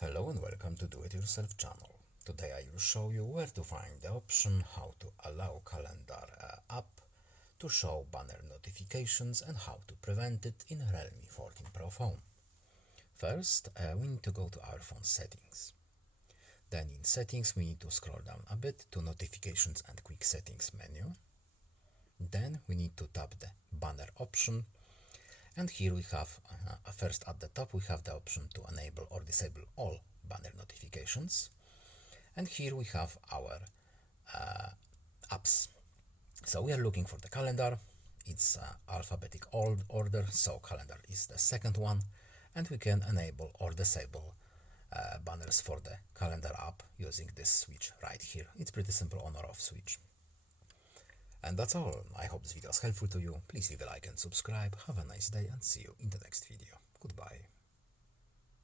Hello and welcome to Do It Yourself channel. Today I will show you where to find the option how to allow calendar app to show banner notifications and how to prevent it in Realme 14 Pro phone. First, we need to go to our phone settings. Then in settings we need to scroll down a bit to notifications and quick settings menu. Then we need to tap the banner option. And here we have, first at the top, we have the option to enable or disable all banner notifications. And here we have our apps. So we are looking for the calendar. It's alphabetic order, so calendar is the second one. And we can enable or disable banners for the calendar app using this switch right here. It's pretty simple on or off switch. And that's all. I hope this video was helpful to you. Please leave a like and subscribe. Have a nice day and see you in the next video. Goodbye.